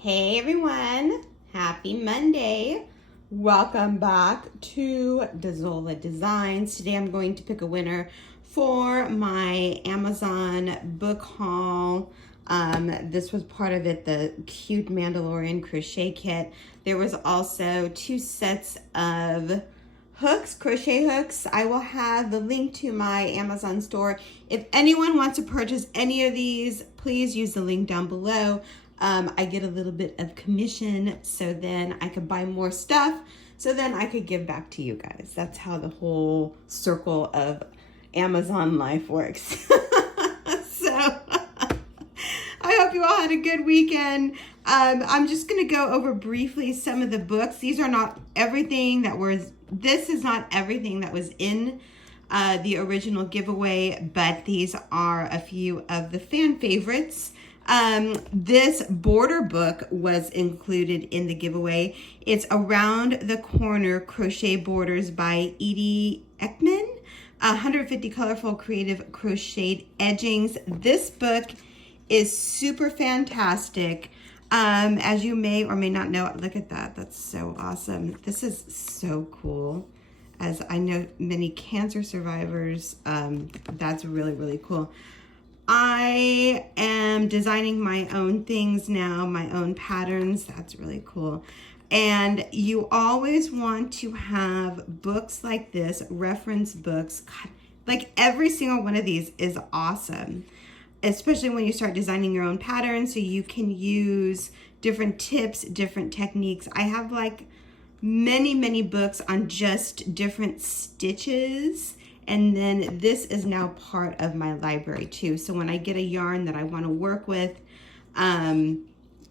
Hey everyone, happy Monday. Welcome back to Dazola Designs. Today I'm going to pick a winner for my Amazon book haul. This was part of it, the cute Mandalorian crochet kit. There was also 2 sets of hooks, crochet hooks. I will have the link to my Amazon store. If anyone wants to purchase any of these, please use the link down below. I get a little bit of commission, so then I could buy more stuff, so then I could give back to you guys. That's how the whole circle of Amazon life works. So I hope you all had a good weekend. I'm just going to go over briefly some of the books. These are not everything that was, this is not everything that was in the original giveaway, but these are a few of the fan favorites. This border book was included in the giveaway. It's Around the Corner Crochet Borders by Edie Ekman. 150 colorful creative crocheted edgings. This book is super fantastic. As you may or may not know, look at that. That's so awesome. This is so cool. As I know many cancer survivors, that's really, really cool. I am designing my own things now, my own patterns. That's really cool. And you always want to have books like this, reference books. God, like every single one of these is awesome, especially when you start designing your own patterns, so you can use different tips, different techniques. I have like many books on just different stitches. And then this is now part of my library too. So when I get a yarn that I want to work with, I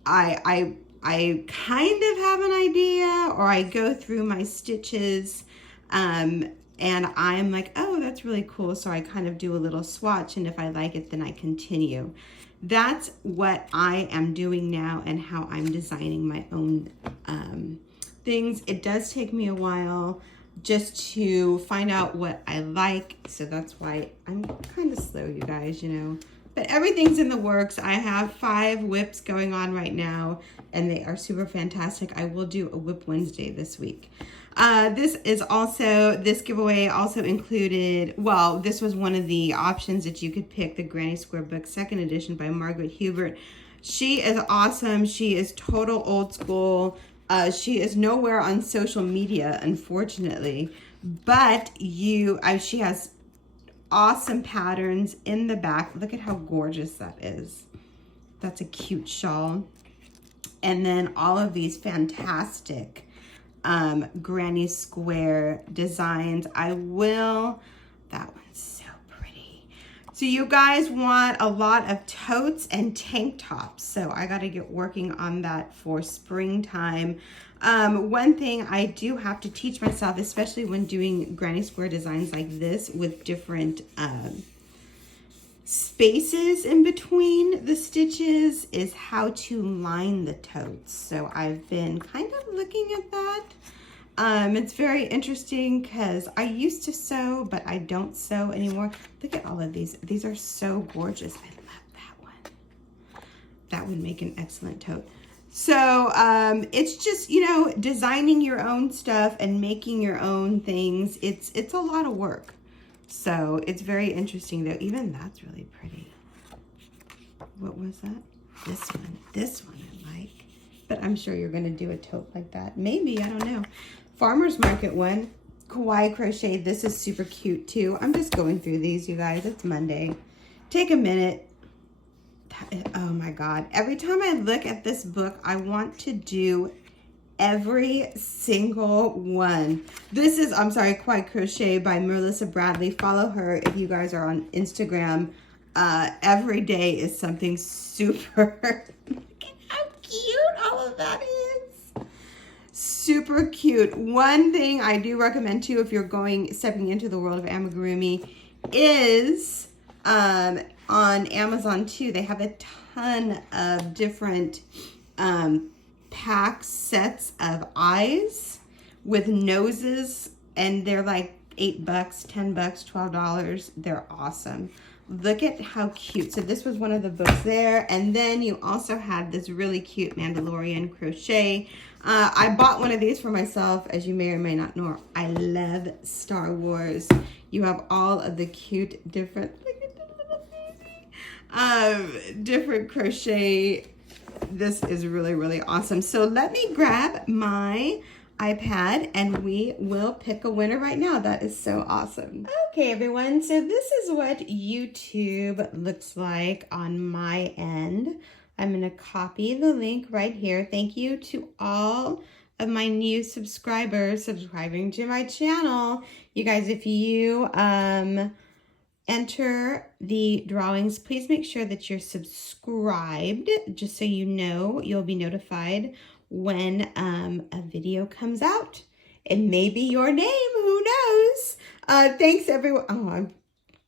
kind of have an idea, or I go through my stitches, and I'm like, oh, that's really cool. So I kind of do a little swatch, and if I like it, then I continue. That's what I am doing now and how I'm designing my own things. It does take me a while just to find out what I like. So that's why I'm kind of slow, you guys, you know. But everything's in the works. I have 5 whips going on right now, and they are super fantastic. I will do a Whip Wednesday this week. This giveaway also included, well, this was one of the options that you could pick, the Granny Square book, 2nd edition by Margaret Hubert. She is awesome. She is total old school. She is nowhere on social media, unfortunately, but she has awesome patterns in the back. Look at how gorgeous that is. That's a cute shawl. And then all of these fantastic Granny Square designs. That one's so pretty. So you guys want a lot of totes and tank tops. So I got to get working on that for springtime. One thing I do have to teach myself, especially when doing Granny Square designs like this with different spaces in between the stitches, is how to line the totes. So I've been kind of looking at that. It's very interesting because I used to sew, but I don't sew anymore. Look at all of these. These are so gorgeous. I love that one. That would make an excellent tote. So it's just, you know, designing your own stuff and making your own things. It's a lot of work. So it's very interesting though. Even that's really pretty. What was that? This one I like. But I'm sure you're going to do a tote like that. Maybe, I don't know. Farmer's Market one, Kawaii Crochet. This is super cute too. I'm just going through these, you guys. It's Monday. Take a minute. Oh my God. Every time I look at this book, I want to do every single one. This is, I'm sorry, Kawaii Crochet by Melissa Bradley. Follow her if you guys are on Instagram. Every day is something super. Look at how cute all of that is. Super cute. One thing I do recommend too, if you're stepping into the world of amigurumi, is on Amazon too. They have a ton of different pack sets of eyes with noses, and they're like $8, $10, $12. They're awesome. look at how cute. So this was one of the books there. And then you also had this really cute Mandalorian crochet. I bought one of these for myself. As you may or may not know, I love Star Wars. You have all of the cute different, look at the little baby, different crochet. This is really, really awesome. So let me grab my iPad and we will pick a winner right now. That is so awesome. Okay, everyone. So this is what YouTube looks like on my end. I'm going to copy the link right here. Thank you to all of my new subscribers subscribing to my channel. You guys, if you enter the drawings, please make sure that you're subscribed, just so you know you'll be notified when a video comes out. It may be your name, who knows? Thanks everyone. Oh, I'm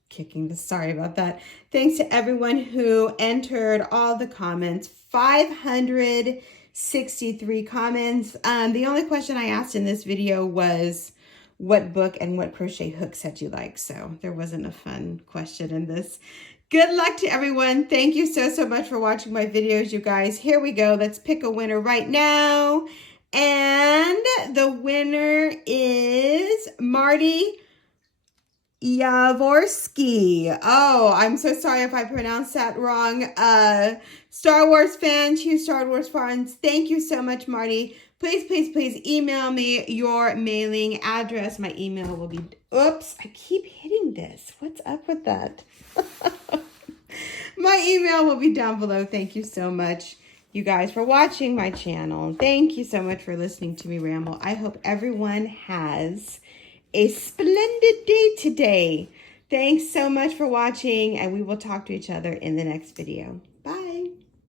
kicking this, sorry about that. Thanks to everyone who entered all the comments, 563 comments. The only question I asked in this video was what book and what crochet hook set you like, so there wasn't a fun question in this. Good luck to everyone. Thank you so, so much for watching my videos, you guys. Here we go. Let's pick a winner right now. And the winner is Marty Yavorsky. Oh, I'm so sorry if I pronounced that wrong. Star Wars fans, huge Star Wars fans, thank you so much, Marty. Please, please, please email me your mailing address. My email will be, oops, I keep hitting this. What's up with that? My email will be down below. Thank you so much, you guys, for watching my channel. Thank you so much for listening to me ramble. I hope everyone has a splendid day today. Thanks so much for watching, and we will talk to each other in the next video.